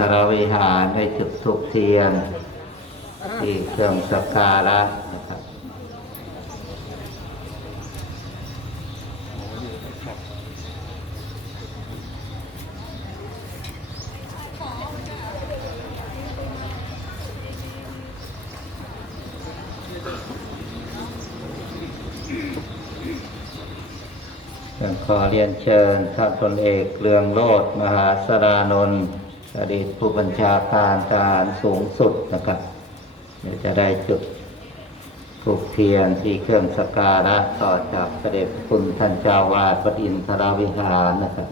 สารวิหารให้จุดธูปเทียนที่เครื่องสักการะนะครับขอเรียนเชิญท่านพลเอกเรืองโลดมหาสรานนท์ อดีตผู้บัญชาการการสูงสุดนะครับเดี๋ยวจะได้จุดถูกเทียนที่เครื่องสการะต่อจากเสด็จคุณท่านเจ้าวาดวัดอินทราวิหารนะครับ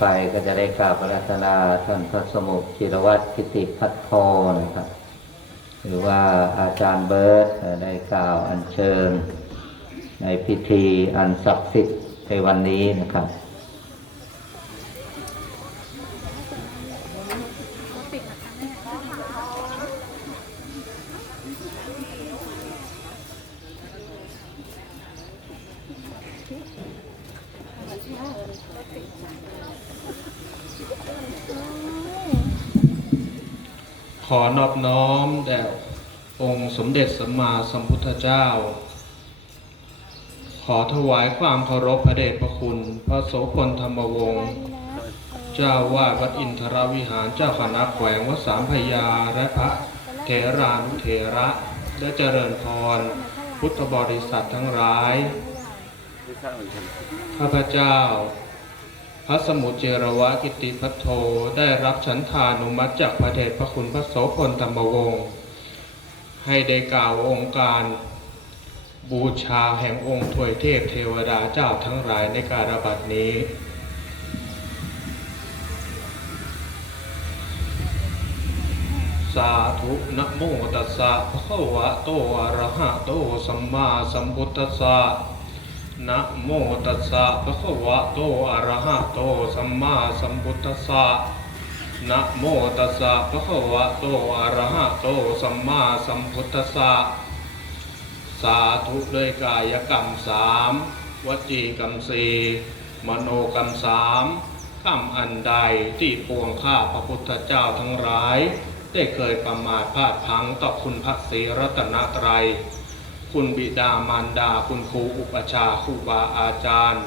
ไปก็จะได้กราบอาราธนาท่านพระสมุขจิรวัตรกิติพัฒโพนะครับ หรือว่าอาจารย์เบิร์ตได้กล่าวอัญเชิญ ในพิธีอันศักดิ์สิทธิ์ในวันนี้นะครับ อนอบน้อมแด่องค์สมเด็จสัมมาสัมพุทธเจ้า ขอถวายความเคารพพระเดชพระคุณ พระโสพลธรรมวงศ์เจ้าวาดวัดอินทรวิหารเจ้าคณะแขวงวัดสามพยาและพระเถรานุเถระและเจริญพร พุทธบริษัททั้งหลาย ข้าพเจ้า พระสมุทรเจรวะกิติพัทโทได้รับฉันทานุมัติจากพระเดชพระคุณพระโสพลธรรมวงศ์ให้ได้กล่าวองค์การบูชาแห่งองค์ถวยเทพเทวดาเจ้าทั้งหลายในการบัดนี้ สาธุนะโมตัสสะภะคะวะโตอะระหะโตสัมมาสัมพุทธัสสะ นะโมตัสสะภะคะวะโตอะระหะโตสัมมาสัมพุทธัสสะนะโมตัสสะภะคะวะโตอะระหะโตสัมมาสัมพุทธัสสะสาธุด้วยกายกรรมสามวจีกรรมสี่มโนกรรมสามกรรมอันใดที่ปวงข้าพระพุทธเจ้าทั้งหลาย ได้เคยประมาทพลาดพังต่อคุณพระศรีรัตนตรัย คุณบิดามารดาคุณครูอุปชาครูบาอาจารย์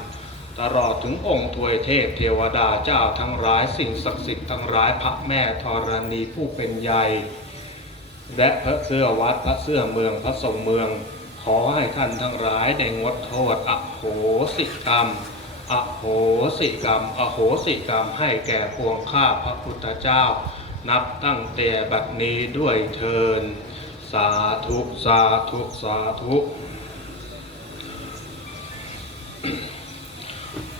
ตลอดถึงองค์ทวยเทพเทวดาเจ้าทั้งหลายสิ่งศักดิ์สิทธิ์ทั้งหลายพระแม่ธรณีผู้เป็นใหญ่และพระเสื้อวัดพระเสื้อเมืองพระทรงเมือง ขอให้ท่านทั้งหลายได้งดโทษอโหสิกรรมอโหสิกรรมอโหสิกรรมให้แก่พวงข้าพระพุทธเจ้า นับตั้งแต่บัดนี้ด้วยเทิน สาธุ สาธุ สาธุ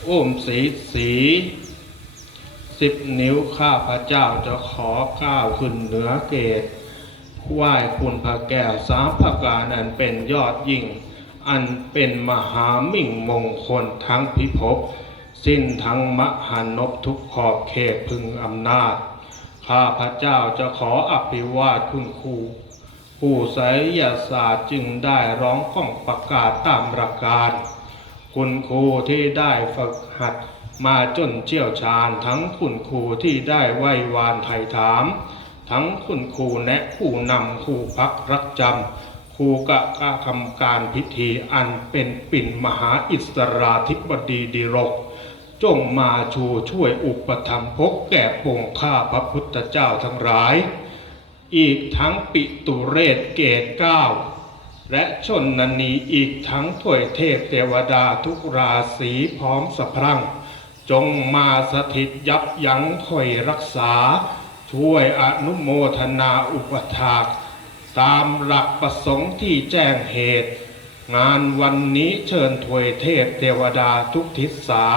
อุ้มสีสีสิบนิ้วข้าพระเจ้าจะขอก้าวขึ้นเหนือเกตไหว้คุณพระแก้วสามประการอันเป็นยอดยิ่ง อันเป็นมหามิ่งมงคลทั้งพิภพ สิ้นทั้งมหานพทุกขอบเขตพึงอำนาจ ข้าพระเจ้าจะขออภิวาทคุณครู ผู้ไสยศาสตร์จึงได้ร้องก้องประกาศตามประการ คุณครูที่ได้ฝึกหัดมาจนเชี่ยวชาญทั้งคุณครูที่ได้ไหว้วานไถ่ถาม ทั้งคุณครูและผู้นำครูพักรักจำครูกะกะทำการพิธีอันเป็นปิ่นมหาอิสราธิบดีดิรก จงมาชูช่วยอุปถัมภกแก่ปวงข้าพระพุทธเจ้าทั้งหลาย อีกทั้งปิตุเรศเกตเก้าและชนนันนีอีกทั้งถวยเทพเทวดาทุกราศีพร้อมสะพรั่ง จงมาสถิตยับยั้งคอยรักษา ช่วยอนุโมทนาอุปถาก ตามหลักประสงค์ที่แจ้งเหตุ งานวันนี้เชิญถวยเทพเทวดาทุกทิศา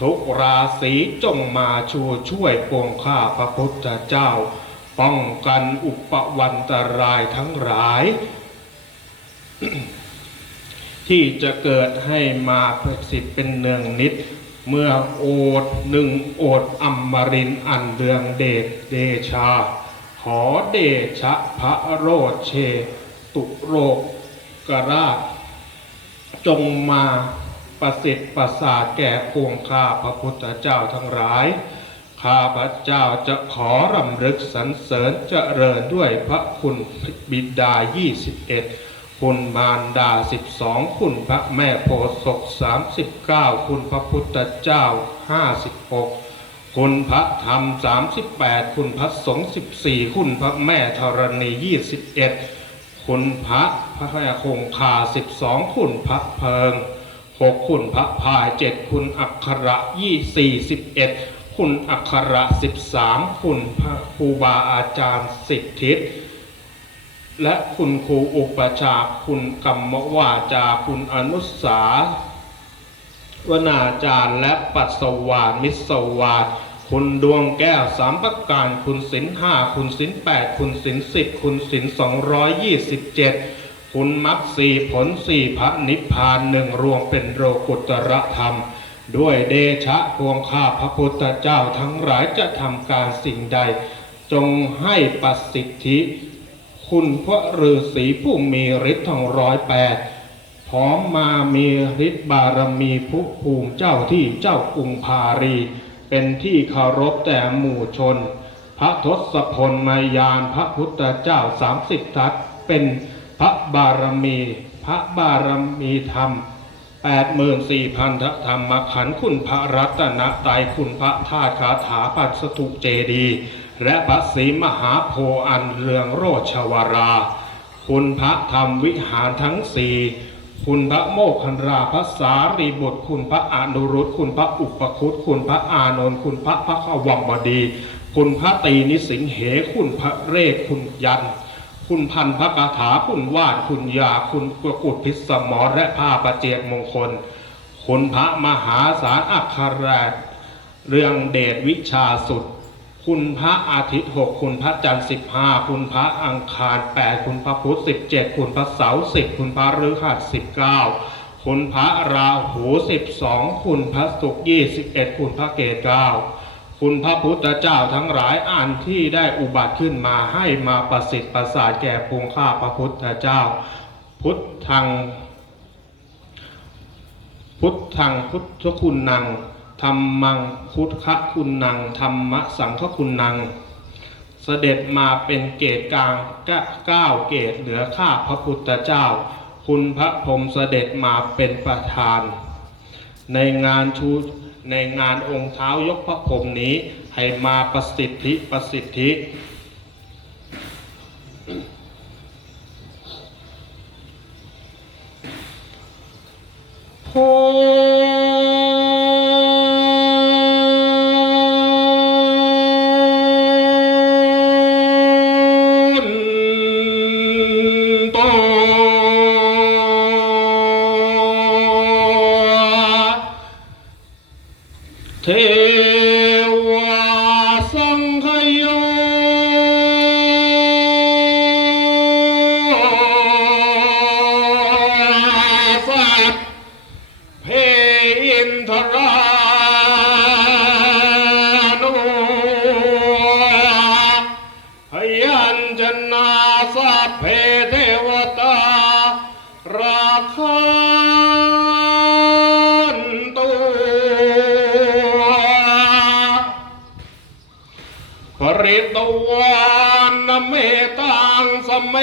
ทุกราศีจงมาชูช่วยปวงข้าพระพุทธเจ้า ป้องกันอุปวันตรายทั้งหลาย ที่จะเกิดให้มาประสิทธิ์เป็นเนืองนิด เมื่อโอดหนึ่งโอดอัมมรินอันเรืองเดชเดชา ขอเดชะพระโรชเช ตุโรกกราช จงมาประสิทธิ์ประสาทแก่พวงข้าพระพุทธเจ้าทั้งหลาย ข้าพระเจ้าจะขอรำลึกสรรเสริญเจริญด้วยพระคุณบิดา 21 คุณมารดา 12 คุณพระแม่โพศก 39 คุณพระพุทธเจ้า 56 คุณพระธรรม 38 คุณพระสงฆ์ 14 คุณพระแม่ธรณี 21 คุณพระพระแม่คงคา 12 คุณพระเพิง 6 คุณพระพาย 7 คุณอักขระยี่41 คุณอักขระ13คุณพระครูบาอาจารย์สิทธิตและคุณครูอุปชาคุณกรรมวาจา คุณอนุสาวนาจารย์และปัสสวามิสวาสคุณดวงแก้วสามประการ คุณศิลห้าคุณศิลแปดคุณศิลสิบคุณศิลสองร้อยยี่สิบเจ็ดคุณมรรคสี่ผลสี่พระนิพพานหนึ่งรวมเป็นโลกุตรธรรม ด้วยเดชะพวงข้าพระพุทธเจ้าทั้งหลายจะทำการสิ่งใด จงให้ปสิทธิ คุณพระฤาษีผู้มีฤทธิ์ทั้งร้อยแปดพร้อมมามีฤทธิ์บารมีภุภูมิเจ้าที่เจ้ากรุงพารี เป็นที่เคารพแต่หมู่ชน พระทศพลมายานพระพุทธเจ้าสามสิบทัศเป็นพระบารมี พระบารมีธรรม แปดหมื่นสี่พันธรรมขันธ์คุณพระรัตนตรัยคุณพระธาตุคาถาปัสถุเจดีย์และพระศรีมหาโพอันเรืองโรชวรา คุณพระธรรมวิหารทั้งสี่คุณพระโมคคันราพระสารีบุตรคุณพระอนุรุตคุณพระอุปคุตคุณพระอานนท์คุณพระพระขวังบดี คุณพระตีนิสิงเหคุณพระเรศคุณยัน คุณพันพระคาถาคุณวาดคุณยาคุณกกุฎพิสมรและผ้าประเจกมงคล คุณพระมหาสารอัคคราชเรื่องเดชวิชาสุด คุณพระอาทิตย์หกคุณพระจันทร์สิบห้าคุณพระอังคารแปดคุณพระพุธสิบเจ็ดคุณพระเสาร์สิบคุณพระฤหัสสิบเก้าคุณพระราหูสิบสองคุณพระศุกร์ยี่สิบเอ็ดคุณพระเกศเก้า คุณพระพุทธเจ้าทั้งหลายอ่านที่ได้อุบัติขึ้นมาให้มาประสิทธิ์ประสาทแก่พงข้าพระพุทธเจ้า พุทธัง พุทธังพุทธคุณนังธรรมังพุทธคุณนังธรรมสังฆคุณนัง เสด็จมาเป็นเกตกลางเก้าเกตเหนือข้าพระพุทธเจ้า คุณพระพรมเสด็จมาเป็นประธาน ในงานชู ในงานองค์เท้ายกพระพรมนี้ให้มาประสิทธิประสิทธิโเพอินทรานุพยัญชนะสัพเพเทวตาราคันตุปริตวานเมตังสมเม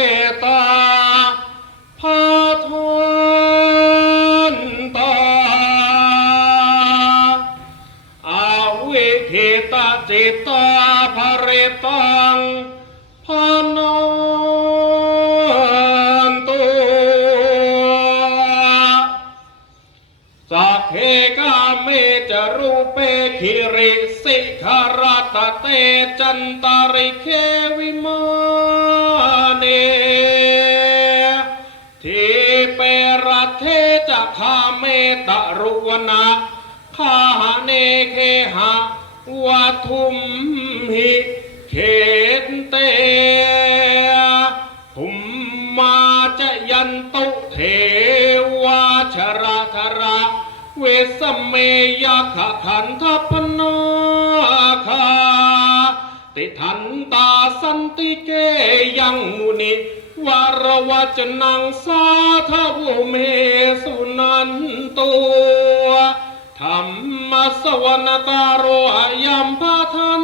ตา คิริสิขารตเตจันตาริเควิมาเนทีเปรเทจะคาเมตรุวนาคาเนเคหะวัทุมหิเขตเต สเมยขะขันทพนาคาติทันตาสันติเกยังมุนิวารวจนังสาทวุเมสุนันตัวธรรมสวนการโรอายัมพาทัน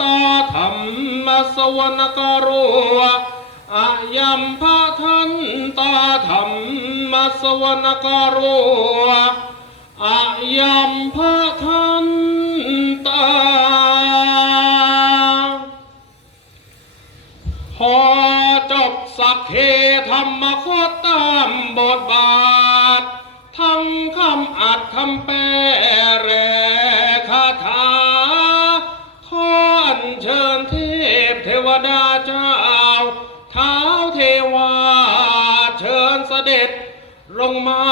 ตาธรรมสวนการโรอายัมพาทันตาธรรมสวนการโร อายัมพาทันตาพอจบสักเคธรรมโคตตามบทบาท ทั้งคำอัดคำแปลแรคาถาขออัญเชิญเทพเทวดาเจ้า ลงมา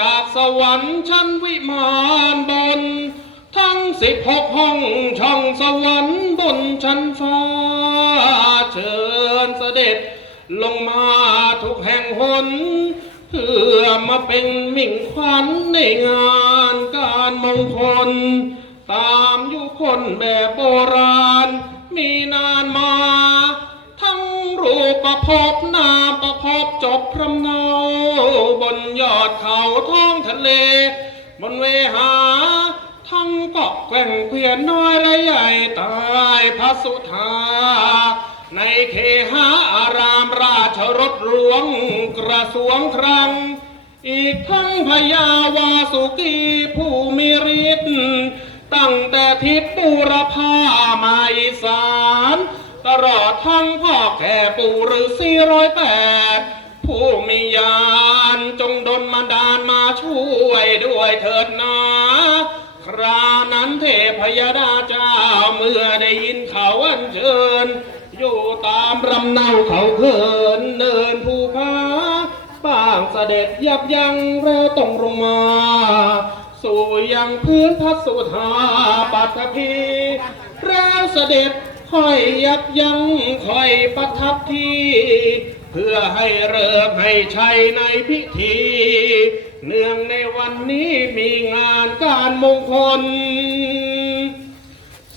จากสวรรค์ชั้นวิมานบน ทั้งสิบหกห้องช่องสวรรค์บนชั้นฟ้า เชิญเสด็จลงมาทุกแห่งหน เพื่อมาเป็นมิ่งขวัญในงานการมงคล ตามยุคนแบบโบราณ มีนานมา ทั้งรูปประพบนามประพบจบพรำเนา นยอดเขาท้องทะเล บนเวหา ทั้งเกาะแกว่งเพียนน้อยและใหญ่ใตายพระสุธา ในเคหาอารามราชรถหลวงกระทรวงครัง อีกทั้งพญาวาสุกีผู้มีฤทธิ์ตั้งแต่ทิศบูรพามาอีสานตลอดทั้งพ่อแก่ปู่ฤาษีร้อยแปดผู้มีญา จงดลมาดานมาช่วยด้วยเถิดนาครานั้นเทพยดาเจ้าเมื่อได้ยินเขาอัญเชิญ อยู่ตามรำเนาเขาเขินเนินภูผาป้างเสด็จยับยั้งแล้วต้องลงมา สู่ยังพื้นพัสุธาปัตภีแล้วเสด็จค่อยยับยั้งค่อยประทับที่ เพื่อให้เริ่มให้ใช้ในพิธี เนื่องในวันนี้มีงานการมงคล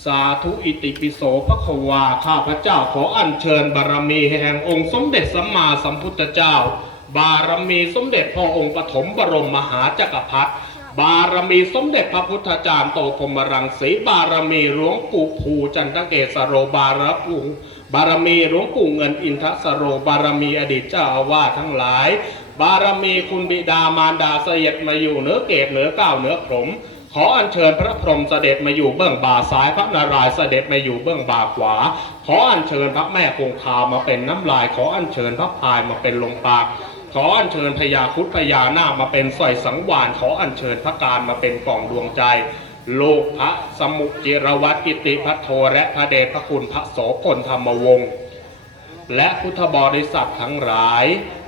สาธุอิติปิโสพระควาข้าพระเจ้าขออัญเชิญบารมีแห่งองค์สมเด็จสัมมาสัมพุทธเจ้า บารมีสมเด็จพ่อองค์ปฐมบรมมหาจักรพรรดิบารมีสมเด็จพระพุทธจารย์โตพรมรังสีบารมีหลวงปู่ภูจันทเกศโรบารปู บารมีหลวงปู่เงินอินทสโร บารมีอดีตเจ้าอาวาสทั้งหลาย บารมีคุณบิดามารดาเสด็จมาอยู่เหนือเกตเหนือก้าวเหนือพรหมขออัญเชิญพระพรหมเสด็จมาอยู่เบื้องบ่าซ้ายพระนารายณ์เสด็จมาอยู่เบื้องบ่าขวา ขออัญเชิญพระแม่คงคามาเป็นน้ำลาย ขออัญเชิญพระพายมาเป็นลมปากขออัญเชิญพญาคุดพญานาคมาเป็นสร้อยสังวานขออัญเชิญพระการมาเป็นกล่องดวงใจ โลกพระสมุจิรวัตกิติพระโทและพระเดชพระคุณพระโสพลธรรมวงศ์และพุทธบริษัททั้งหลาย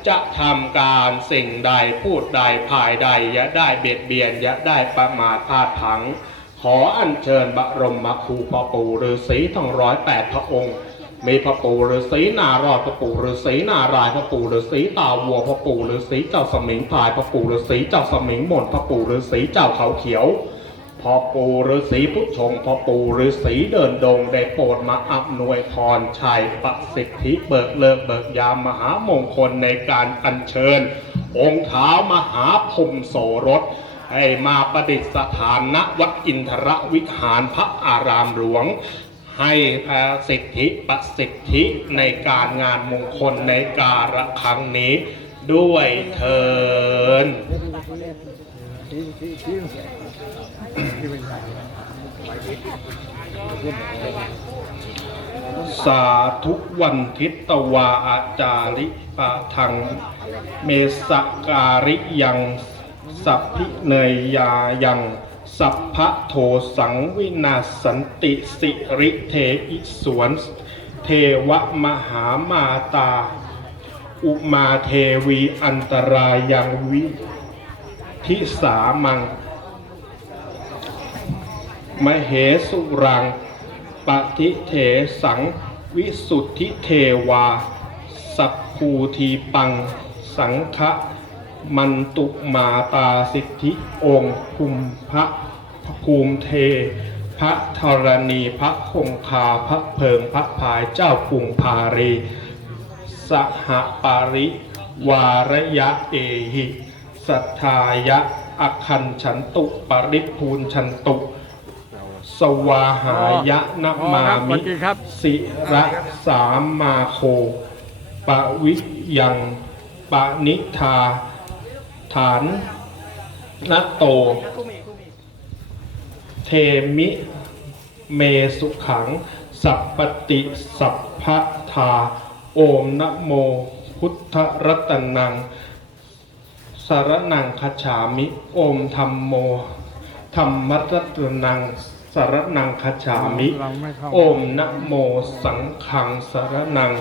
จะทำการสิ่งใดพูดใดภายใดย่าได้เบียดเบียนย่าได้ประมาทพลาดพลัง ขออัญเชิญบรมครูพ่อปู่ฤาษีทั้งร้อยแปดพระองค์มีพระปู่ฤาษีนารอดพระปู่ฤาษีนารายพระปู่ฤาษีตาวัวพระปู่ฤาษีเจ้าสมิงพายพระปู่ฤาษีเจ้าสมิงหม่นพระปู่ฤาษีเจ้าเขาเขียว พอปู่ฤาษีพุทชงพอปู่ฤาษีเดินดงได้โปรดมาอำนวยพรชัยประสิทธิเบิกเลิกเบิกยามมหามงคลในการอัญเชิญ องค์เท้ามหาพรมโสรส ให้มาประดิษฐานณวัดอินทรวิหารพระอารามหลวง ให้พระสิทธิประสิทธิในการงานมงคลในการะครั้งนี้ด้วยเทิน สาธุวันทิตวาอาจาริปะทัง เมสการิยัง สัพพิเนยยายัง สัพพะโทสังวินาสันติสิริเทอิสวน เทวมหามาตา อุมาเทวีอันตรายังวิทิสามัง มเหสุรังปฏิเถสัง วิสุทธิเทวา สัพภูทีปัง สังฆะมันตุมาตาสิทธิองค์ภูมิพระภูมิเท พระธรณีพระคงคาพระเพิงพระพายเจ้ากุงพารี สหปาริวารยะเอหิ สัทธายะอคันฉันตุปริภูนชันตุ สวาหายะนะมามิสิระสามมาโคปะวิยังปะนิธาฐานนโต เทมิเมสุขัง สัพปติสัพพะทา โอมนะโมพุทธรัตนัง สารนังคจฉามิ โอมธรรมโมธรรมรัตนัง สารนังคจฉามิ โอมนะโมสังขังสารนัง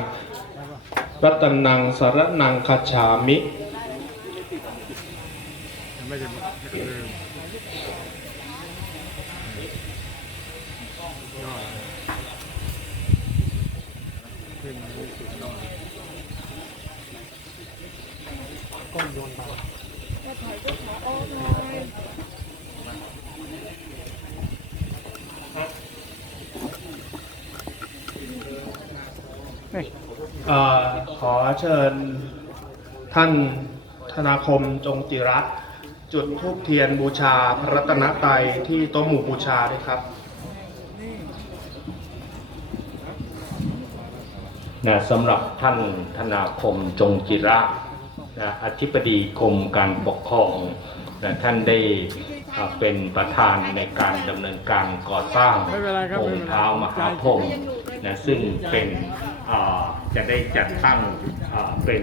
รัตนังสารนังคจฉามิ เอ่อขอเชิญท่านธนาคมจงจิระจุดธูปเทียนบูชาพระรัตนตรัยที่โต๊ะหมู่บูชาด้วยครับ นะสำหรับท่านธนาคมจงจิระนะอธิบดีกรมการปกครองนะท่านได้อ่าเป็นประธานในการดำเนินการก่อสร้างไม่เป็นไรครับองไม่เป็นค์ไรเท้ามหาพรหมนะซึ่งเป็นอ่า จะได้จัดตั้งอ่าเป็น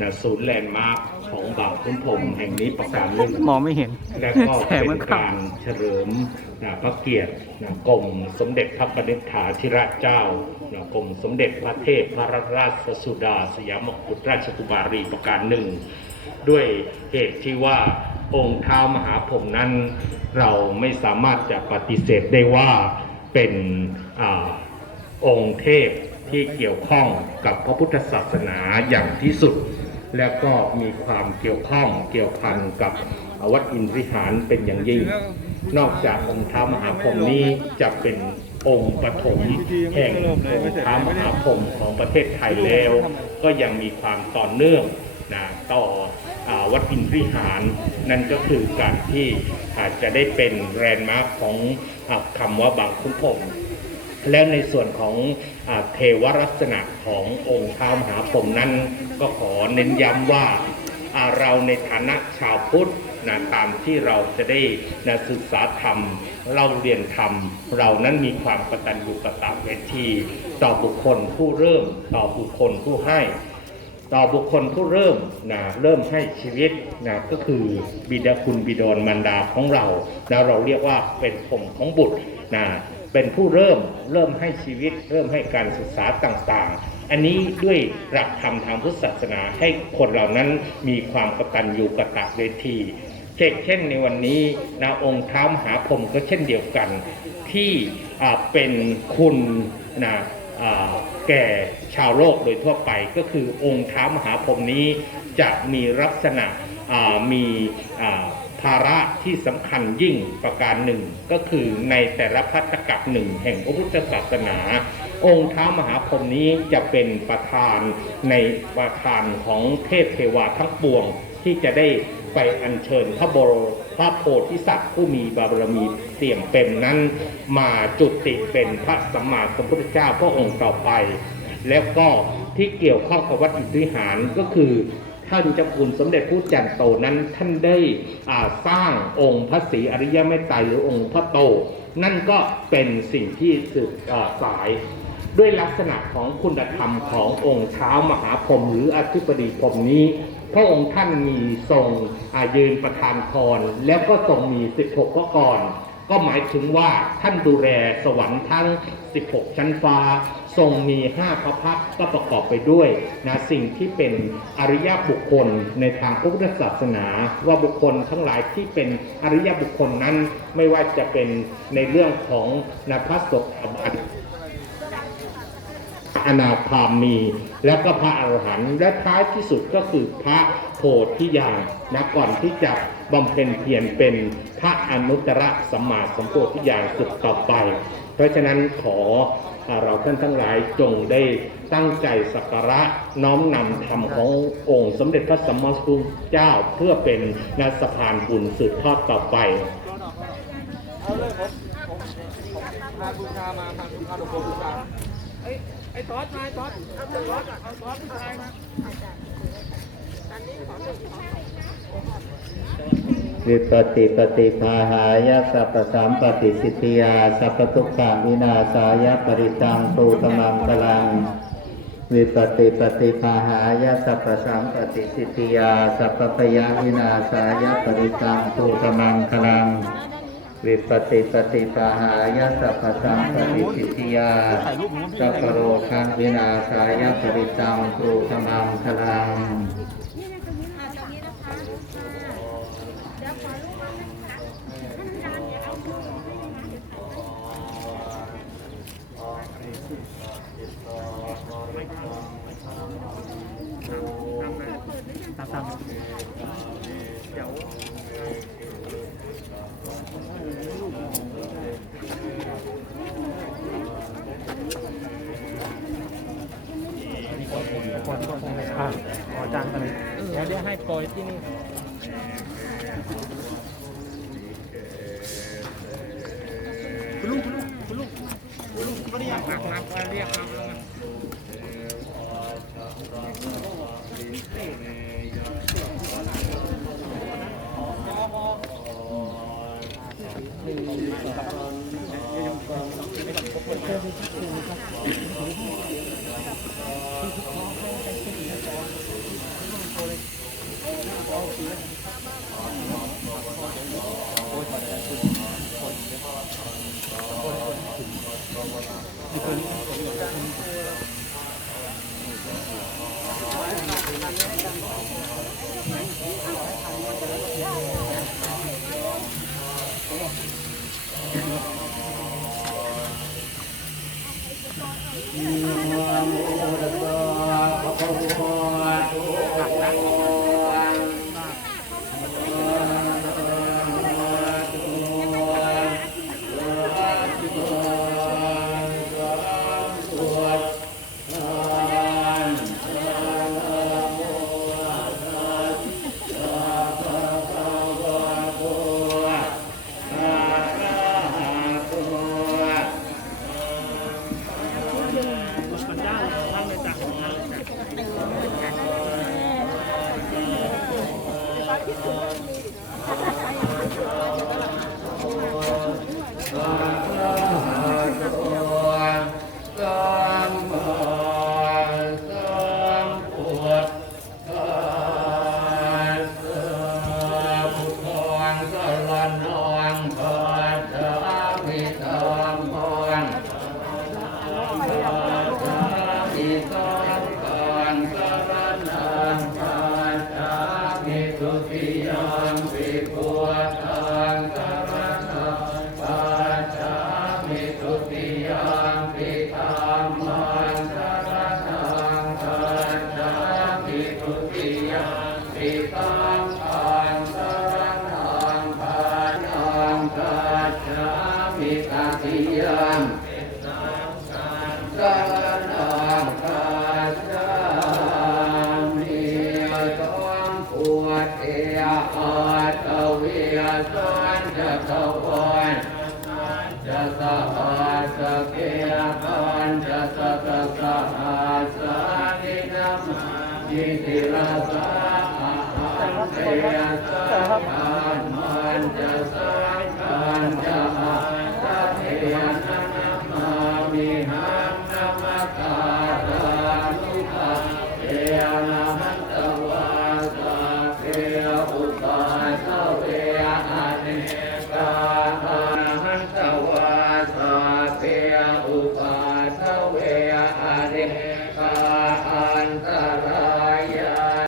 นะศูนย์แลนด์มาร์คของบางขุนพรหมแห่งนี้ประการหนึ่งมองไม่เห็น และก็แสงเป็มันนเข้าการเฉลิมนะพระเกียรตินะกรมสมเด็จพระนิธิฐาธิราชเจ้านะกรมสมเด็จพระเทพพระราชสุดา สยามกุฎราชกุมารีประการหนึ่ง ด้วยเหตุที่ว่าองค์เท้ามหาพรหมนั้น เราไม่สามารถจะปฏิเสธได้ว่าเป็นอาองค์เทพ ที่เกี่ยวข้องกับพระพุทธศาสนาอย่างที่สุด แล้วก็มีความเกี่ยวข้องเกี่ยวพันกับวัดอินทริหารเป็นอย่างยิ่ง นอกจากองค์ท้ามหาพรหมนี้จะเป็นองค์ปฐมแห่งองค์ท้ามหาพรหมของประเทศไทยแล้ว ก็ยังมีความต่อเนื่องนะต่ออวัดอินทริหาร นั่นก็คือการที่อาจจะได้เป็นแรนด์มาร์คของอคำว่าบางขุนพรม และในส่วนของอเทวลักษณะขององค์ท้ามหาพรหมนั้น ก็ขอเน้นย้ำว่าเราในฐานะชาวพุทธนะตามที่เราจะได้นะศึกษาธรรมเล่าเรียนธรรม เรานั้นมีความกตัญญูกตเวทีต่อบุคคลผู้เริ่ม ต่อบุคคลผู้ให้ ต่อบุคคลผู้เริ่มนะเริ่มให้ชีวิตนะก็คือบิดาคุณบิดรมารดาของเรานะเราเรียกว่าเป็นผมของบุตรนะ เป็นผู้เริ่มเริ่มให้ชีวิต เริ่มให้การศึกษาต่างๆ อันนี้ด้วยหลักธรรมทางพุทธศาสนาให้คนเหล่านั้นมีความกตัญญูกตเวทีเช่นเช่นในวันนี้นะองค์ท้ามหาพรหมก็เช่นเดียวกัน ที่เป็นคุณนะแก่ชาวโลกโดยทั่วไปก็คือองค์ท้ามหาพรหมนี้จะมีลักษณะมี ภาระที่สำคัญยิ่งประการหนึ่ง ก็คือในแต่ละพัตตกับหนึ่งแห่งพระพุทธศาสนา องค์ท้ามหาพรหมนี้จะเป็นประธานในประธานของเทพเทวาทั้งปวงที่จะได้ไปอัญเชิญพระบรพระโพธิสัตว์ผู้มีบารมีเตี่ยมเต็มนั้น มาจุติเป็นพระสัมมาสัมพุทธเจ้าพระองค์ต่อไป แล้วก็ที่เกี่ยวข้องกับวัดอิทธิหารก็คือ ท่านเจ้าคุณสมเด็จพระจันทร์โตนั้นท่านได้สร้างองค์พระศรีอริยเมตไตรหรือองค์พระโต นั่นก็เป็นสิ่งที่สืบสายด้วยลักษณะของคุณธรรมขององค์เท้ามหาพรหมหรืออธิบดีพรหมนี้ พระองค์ท่านมีทรงยืนประทานพรแล้วก็ทรงมี 16พระกรก็หมายถึงว่าท่านดูแลสวรรค์ทั้ง 16 ชั้นฟ้า ทรงมี5พระพักด์ก็ประกอบไปด้วยนะสิ่งที่เป็นอริยบุคคลในทางพระพุทธศาสนา ว่าบุคคลทั้งหลายที่เป็นอริยบุคคลนั้นไม่ว่าจะเป็นในเรื่องของนะพระสกบัติอนาคามี และก็พระอรหันต์และท้ายที่สุดก็คือพระโพธิญาณนะก่อนที่จะบำเพ็ญเพียรเป็นพระอนุตตรสัมมาสัมโพธิญาณสุดต่อไป เพราะฉะนั้นขอ เราท่านทั้งหลายจงได้ตั้งใจสักการะน้อมนำธรรมขององค์สมเด็จพระสัมมาสัมพุทธเจ้าเพื่อเป็นนาสะพานบุญสืบทอดต่อไปเอาเลยผมผมผมพาบูชามาพาพาหลวงพ่อบูชาไอ้ไอ้ซอสมาซอสเอาซอสอะเอาซอสผู้ชายมา วิปติปฏิภาหายะสัพพสัมปติสิทธิยาสัพพทุกขาวินาสายะปริตังตูตมังกลัง วิปติปฏิภาหายะสัพพสัมปติสิทธิยาสัพพพยาวินาสายะปริตังตูตมังคลังวิปติปฏิภาหายะสัพพสัมปติสิทธิยาสัพพโรคังวินาสายะปริตังตูตมังคลัง นี่นะตรงนี้อ่าตรงนี้นะคะค่ะเดี๋ยวขอรูปบ้างนะคะท่านอาจารย์เดี๋ยวเอารูปลงให้นะคะเดี๋ยวถ่าย อาจารย์กันเลยเดี๋ยวเดี๋ยวให้โปรยที่นี่